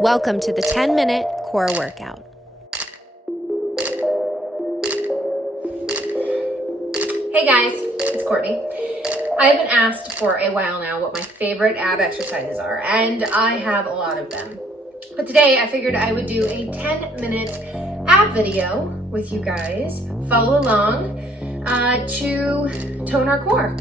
Welcome to the 10-minute core workout. Hey guys, it's Courtney. I've been asked for a while now what my favorite ab exercises are, and I have a lot of them. But today I figured I would do a 10-minute ab video with you guys. Follow along to tone our core.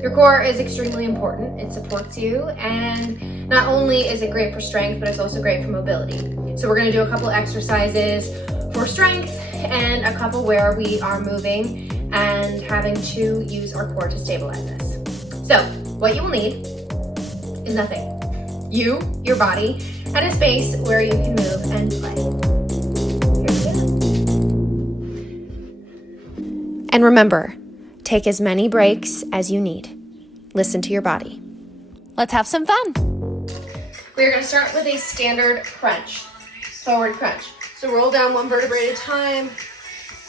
Your core is extremely important. It supports you, and not only is it great for strength, but it's also great for mobility. So we're gonna do a couple exercises for strength and a couple where we are moving and having to use our core to stabilize us. So what you will need is nothing. You, your body, and a space where you can move and play. Here we go. And remember, take as many breaks as you need. Listen to your body. Let's have some fun. We're gonna start with a standard crunch, forward crunch. So roll down one vertebrae at a time,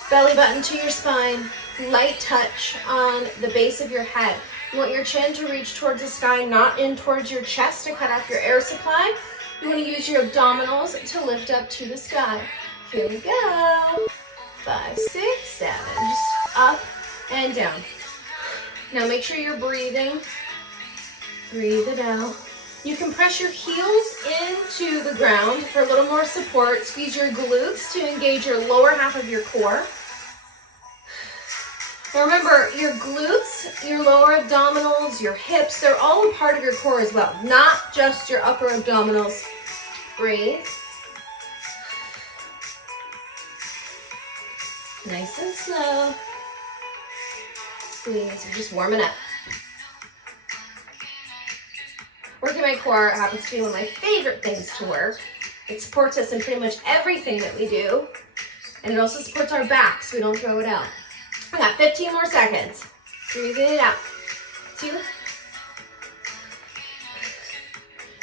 belly button to your spine, light touch on the base of your head. You want your chin to reach towards the sky, not in towards your chest to cut off your air supply. You want to use your abdominals to lift up to the sky. Here we go. 5, 6, 7, just up and down. Now make sure you're breathing. Breathe it out. You can press your heels into the ground for a little more support. Squeeze your glutes to engage your lower half of your core. Now remember, your glutes, your lower abdominals, your hips, they're all a part of your core as well, not just your upper abdominals. Breathe. Nice and slow. Squeeze, you're just warming up. Working my core happens to be one of my favorite things to work. It supports us in pretty much everything that we do, and it also supports our back so we don't throw it out. I got 15 more seconds. Breathe it out. 2.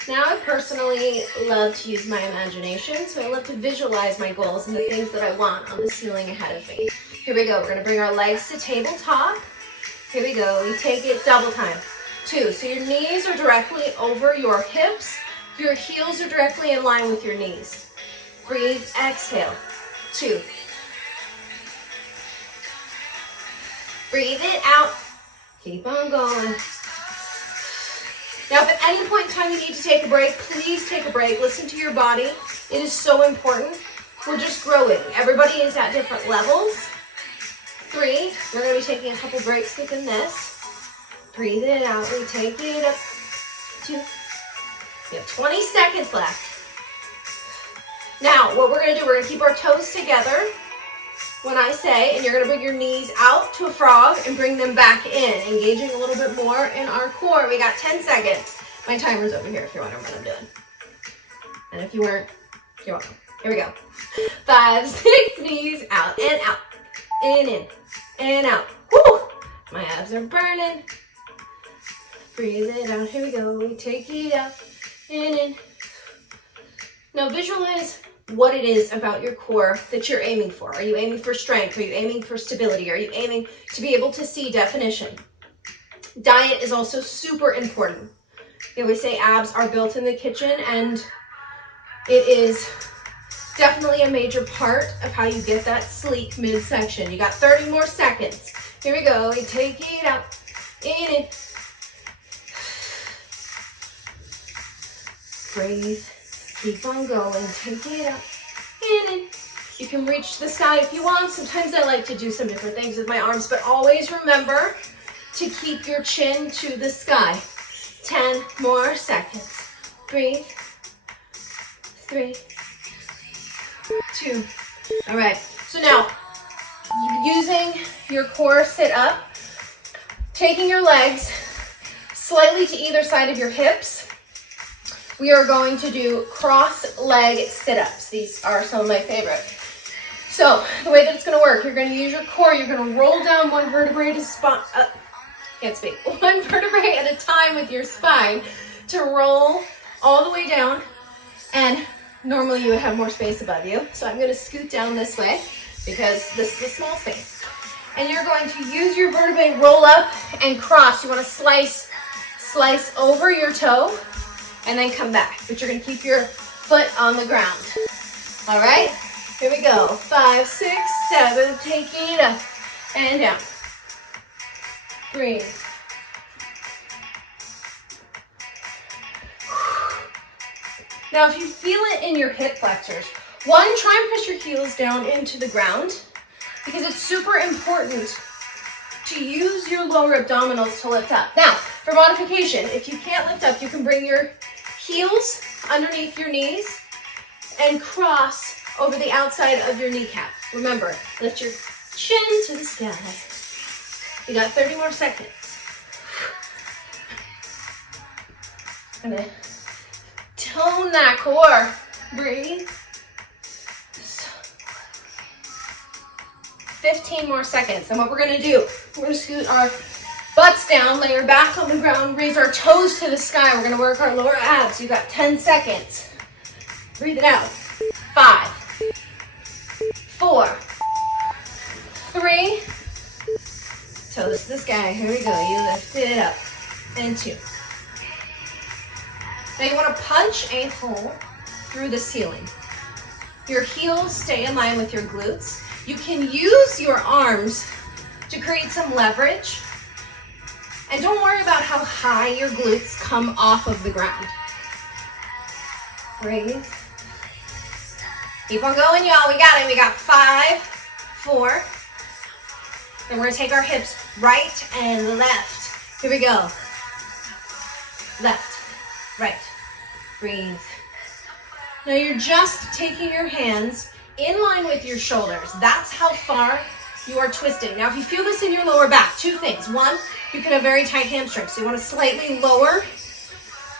Now I personally love to use my imagination, so I love to visualize my goals and the things that I want on the ceiling ahead of me. Here we go. We're going to bring our legs to tabletop. Here we go. We take it double time. 2. So your knees are directly over your hips. Your heels are directly in line with your knees. Breathe. Exhale. 2. Breathe it out. Keep on going. Now, if at any point in time you need to take a break, please take a break. Listen to your body. It is so important. We're just growing. Everybody is at different levels. 3, we're going to be taking a couple breaks within this. Breathe it out. We take it up. 2. We have 20 seconds left. Now, what we're going to do, we're going to keep our toes together when I say, and you're going to bring your knees out to a frog and bring them back in, engaging a little bit more in our core. We got 10 seconds. My timer's over here if you're wondering what I'm doing. And if you weren't, you're welcome. Here we go. 5, 6, knees out and out. In and out. Woo! My abs are burning. Breathe it out. Here we go. We take it out. In. Now visualize what it is about your core that you're aiming for. Are you aiming for strength? Are you aiming for stability? Are you aiming to be able to see definition? Diet is also super important. They always say abs are built in the kitchen, and it is definitely a major part of how you get that sleek midsection. You got 30 more seconds. Here we go. We take it out. In. Breathe. Keep on going. Take it out. In. You can reach the sky if you want. Sometimes I like to do some different things with my arms, but always remember to keep your chin to the sky. 10 more seconds. Breathe. 3, 2. All right. So now, using your core sit up, taking your legs slightly to either side of your hips, we are going to do cross leg sit-ups. These are some of my favorite. So the way that it's going to work, you're going to use your core. You're going to roll down one vertebrae to spine. Can't speak. One vertebrae at a time with your spine to roll all the way down. And normally you would have more space above you. So I'm going to scoot down this way because this is a small space. And you're going to use your vertebrae, roll up and cross. You want to slice over your toe and then come back. But you're gonna keep your foot on the ground. All right, here we go. 5, 6, 7, take it up and down. Breathe. Now, if you feel it in your hip flexors, one, try and push your heels down into the ground because it's super important to use your lower abdominals to lift up. Now, for modification, if you can't lift up, you can bring your heels underneath your knees and cross over the outside of your kneecap. Remember, lift your chin to the sky. You got 30 more seconds. Gonna tone that core. Breathe. 15 more seconds. And what we're gonna do, we're gonna scoot our butts down, lay our back on the ground, raise our toes to the sky. We're gonna work our lower abs. You got 10 seconds. Breathe it out. 5, 4, 3, toes to the sky. Here we go. You lift it up. And 2. Now you want to punch a hole through the ceiling. Your heels stay in line with your glutes. You can use your arms to create some leverage. And don't worry about how high your glutes come off of the ground. Breathe. Keep on going, y'all. We got it. We got 5, 4. Then we're going to take our hips right and left. Here we go. Left. Right. Breathe. Now you're just taking your hands in line with your shoulders. That's how far you are twisting. Now if you feel this in your lower back, 2 things. 1, you can have very tight hamstrings. So you want to slightly lower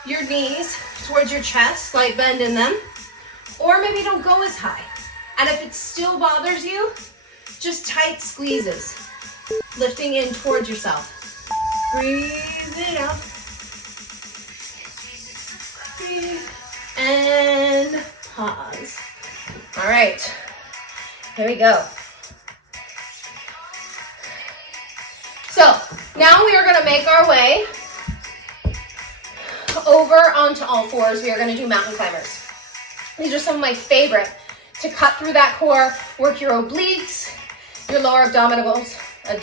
your knees towards your chest, slight bend in them. Or maybe don't go as high. And if it still bothers you, just tight squeezes. Lifting in towards yourself. Breathe it out. And pause. All right, here we go. So now we are going to make our way over onto all fours. We are going to do mountain climbers. These are some of my favorite to cut through that core, work your obliques, your lower abdominals, lower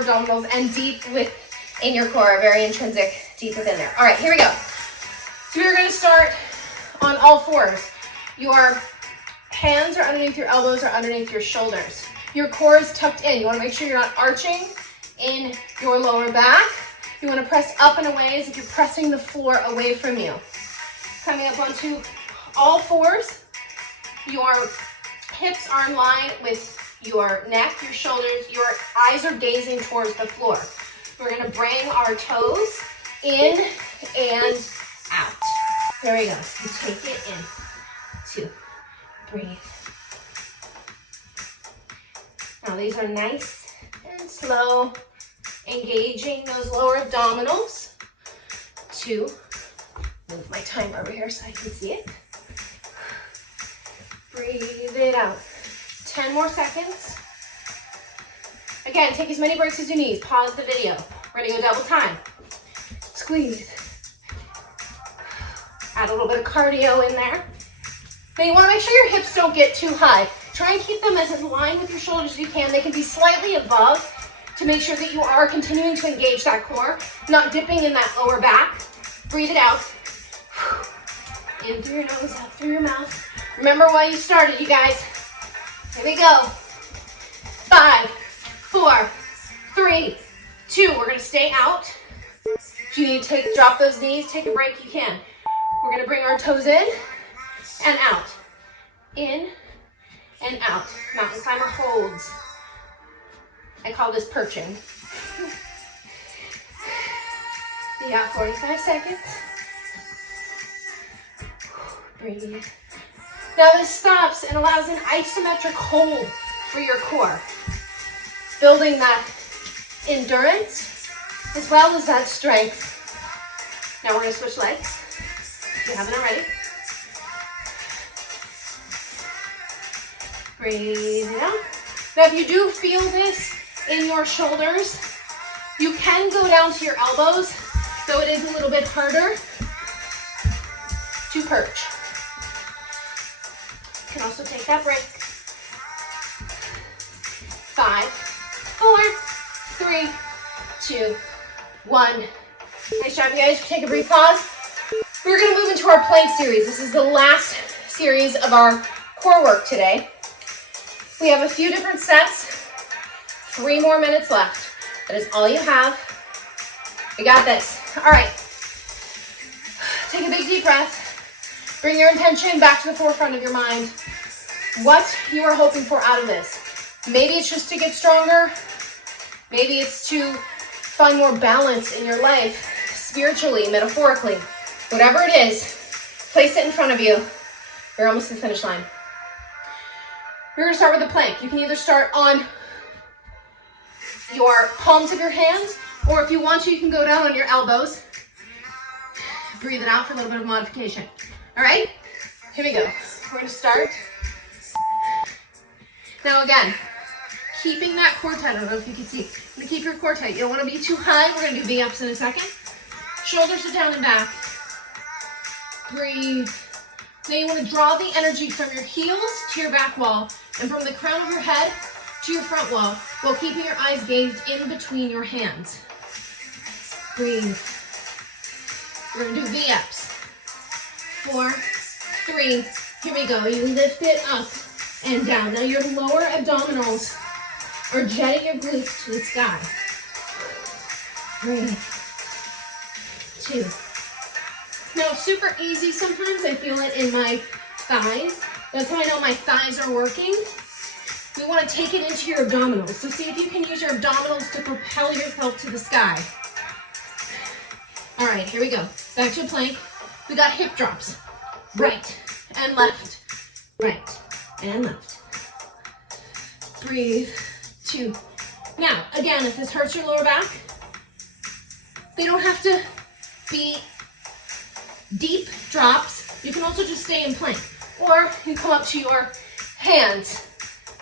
abdominals, and deep in your core, very intrinsic, deep within there. All right, here we go. So we're going to start on all fours. Your hands are underneath your elbows or underneath your shoulders. Your core is tucked in. You want to make sure you're not arching in your lower back. You want to press up and away as if you're pressing the floor away from you. Coming up onto all fours. Your hips are in line with your neck, your shoulders. Your eyes are gazing towards the floor. We're going to bring our toes in and out. There we go. You take it in. 2. Breathe. Now these are nice and slow, engaging those lower abdominals. 2. Move my timer over here so I can see it. Breathe it out. 10 more seconds. Again, take as many breaks as you need. Pause the video. We're gonna go double time. Squeeze. Add a little bit of cardio in there. Now you wanna make sure your hips don't get too high. Try and keep them as in line with your shoulders as you can. They can be slightly above to make sure that you are continuing to engage that core, not dipping in that lower back. Breathe it out. In through your nose, out through your mouth. Remember why you started, you guys. Here we go. 5, 4, 3, 2. We're gonna stay out. If you need to drop those knees, take a break, you can. We're gonna bring our toes in and out. In and out. Mountain climber holds. I call this perching. You got 45 seconds. Breathe. Now this stops and allows an isometric hold for your core. Building that endurance as well as that strength. Now we're going to switch legs. If you haven't already. Breathe it out. Now if you do feel this in your shoulders, You can go down to your elbows, though it is a little bit harder to perch. You can also take that break. 5, 4, 3, 2, 1. Nice job, you guys. Take a brief pause. We're going to move into our plank series. This is the last series of our core work today. We have a few different sets. 3 more minutes left. That is all you have. We got this. All right. Take a big deep breath. Bring your intention back to the forefront of your mind. What you are hoping for out of this. Maybe it's just to get stronger. Maybe it's to find more balance in your life, spiritually, metaphorically. Whatever it is, place it in front of you. You're almost to the finish line. We're going to start with the plank. You can either start on your palms of your hands, or if you want to, you can go down on your elbows. Breathe it out for a little bit of modification. All right, here we go. We're going to start. Now again, keeping that core tight. I don't know if you can see. You keep your core tight. You don't want to be too high. We're going to do V-ups in a second. Shoulders are down and back. Breathe. Now you want to draw the energy from your heels to your back wall and from the crown of your head to your front wall while keeping your eyes gazed in between your hands. Breathe. We're going to do V-ups. 4, 3, here we go. You lift it up and down. Now your lower abdominals are jetting your glutes to the sky. 3, 2. Now it's super easy sometimes. I feel it in my thighs. That's how I know my thighs are working. We want to take it into your abdominals. So see if you can use your abdominals to propel yourself to the sky. All right, here we go. Back to a plank. We got hip drops. Right and left. Right and left. Breathe. 2. Now, again, if this hurts your lower back, they don't have to be deep drops. You can also just stay in plank. Or you come up to your hands.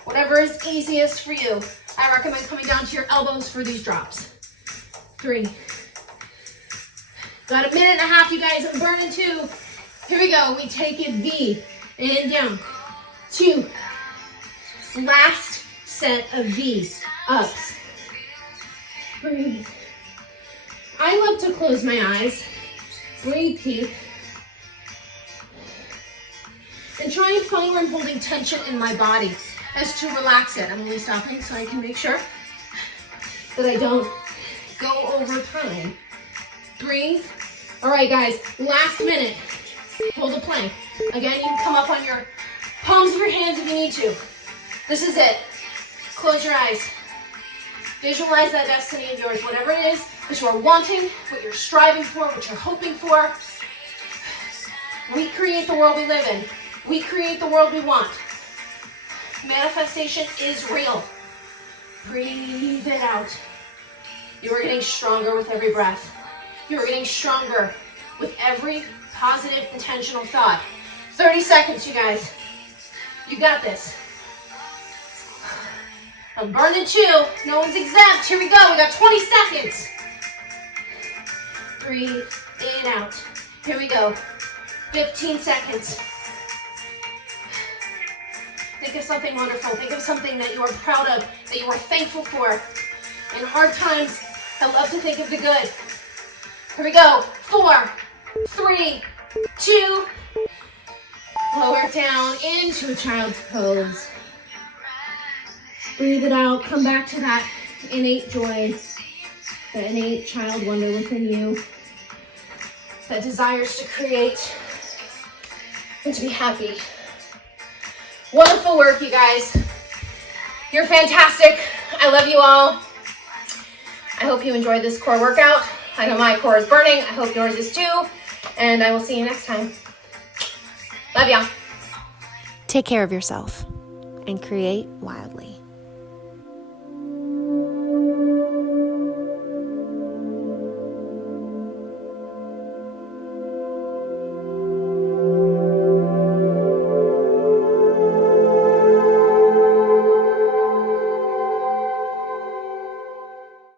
Whatever is easiest for you. I recommend coming down to your elbows for these drops. 3. Got a minute and a half, you guys. I'm burning 2. Here we go. We take it V and down. 2. Last set of V ups. Breathe. I love to close my eyes. Breathe deep. And try and find where I'm holding tension in my body as to relax it. I'm only stopping so I can make sure that I don't go over time. Breathe. All right, guys, last minute. Hold a plank. Again, you can come up on your palms of your hands if you need to. This is it. Close your eyes. Visualize that destiny of yours, whatever it is that you are wanting, what you're striving for, what you're hoping for. We create the world we live in. We create the world we want. Manifestation is real. Breathe it out. You are getting stronger with every breath. You are getting stronger with every positive, intentional thought. 30 seconds, you guys. You got this. I'm burning 2. No one's exempt. Here we go. We got 20 seconds. Breathe in and out. Here we go. 15 seconds. Think of something wonderful. Think of something that you are proud of, that you are thankful for. In hard times, I love to think of the good. Here we go. 4, 3, 2. Lower down into a child's pose. Breathe it out. Come back to that innate joy, that innate child wonder within you that desires to create and to be happy. Wonderful work, you guys. You're fantastic. I love you all. I hope you enjoyed this core workout. I know my core is burning. I hope yours is too. And I will see you next time. Love y'all. Take care of yourself and create wildly.